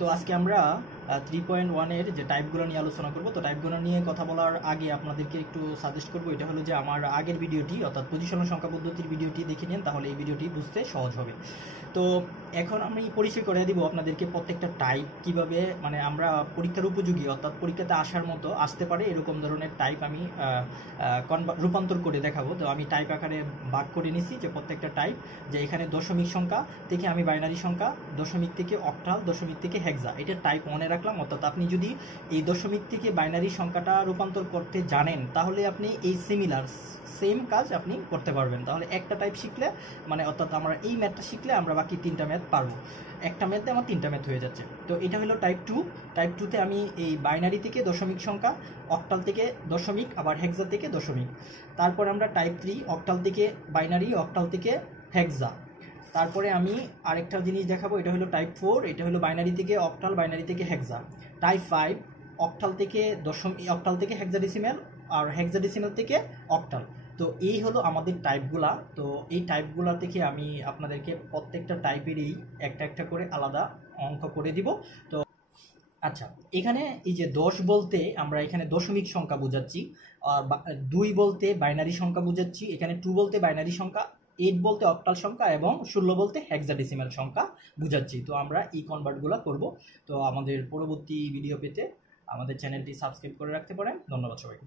তো আজকে আমরা 3.1 যে টাইপগুলো নিয়ে আলোচনা করব। তো টাইপগুলো নিয়ে কথা বলার আগে আপনাদেরকে একটু সাজেস্ট করব, এটা হলো যে আমার আগের ভিডিওটি অর্থাৎ পজিশনাল সংখ্যা পদ্ধতির ভিডিওটি দেখে নিন, তাহলে এই ভিডিওটি বুঝতে সহজ হবে। তো এখন আমি পরিচয় করে দিব আপনাদেরকে প্রত্যেকটা টাইপ কিভাবে, মানে আমরা পরীক্ষার উপযোগী অর্থাৎ পরীক্ষাতে আসার মতো আসতে পারে এরকম ধরনের টাইপ আমি রূপান্তর করে দেখাবো। তো আমি টাইপ আকারে ভাগ করে নিছি যে প্রত্যেকটা টাইপ, যে এখানে দশমিক সংখ্যা থেকে আমি বাইনারি সংখ্যা, দশমিক থেকে অক্টাল, দশমিক থেকে হেক্সা, এটা টাইপ 1-এ রাখলাম। অর্থাৎ আপনি যদি এই দশমিক থেকে বাইনারি সংখ্যাটা রূপান্তর করতে জানেন তাহলে আপনি এই সেম কাজ আপনি করতে পারবেন। তাহলে একটা টাইপ শিখলে, মানে অর্থাৎ আমরা এই ম্যাথটা শিখলে আমরা বাকি 3টা ম্যাথ পারবো। একটা ম্যাথে আমার 3টা ম্যাথ হয়ে যাচ্ছে। তো এটা হলো টাইপ 2। টাইপ 2-তে আমি এই বাইনারি থেকে দশমিক সংখ্যা, অক্টাল থেকে দশমিক, আবার হেক্সা থেকে দশমিক। তারপর আমরা টাইপ 3, অক্টাল থেকে বাইনারি, অক্টাল থেকে হেক্সা। তারপরে আমি আরেকটা জিনিস দেখাবো, এটা হলো টাইপ 4। এটা হলো বাইনারি থেকে অক্টাল, বাইনারি থেকে হেক্সা। টাইপ 5, অক্টাল থেকে দশমিক, অক্টাল থেকে হেক্সাডেসিমেল, আর হেক্সাডেসিমেল থেকে অক্টাল। তো এই হলো আমাদের টাইপগুলা। তো এই টাইপগুলা থেকে আমি আপনাদেরকে প্রত্যেকটা টাইপেরই একটা একটা করে আলাদা অঙ্ক করে দিব। তো আচ্ছা, এখানে এই যে 10 বলতে আমরা এখানে দশমিক সংখ্যা বোঝাচ্ছি, আর 2 বলতে বাইনারি সংখ্যা বোঝাচ্ছি, এখানে 2 বলতে বাইনারি সংখ্যা, 8 বলতে অক্টাল সংখ্যা, এবং 16 বলতে হেক্সাডেসিমাল সংখ্যা বুঝাচ্ছি। তো আমরা এই কনভার্টগুলো করব। তো আমাদের পরবর্তী ভিডিও পেতে আমাদের চ্যানেলটি সাবস্ক্রাইব করে রাখতে পারেন। ধন্যবাদ সবাইকে।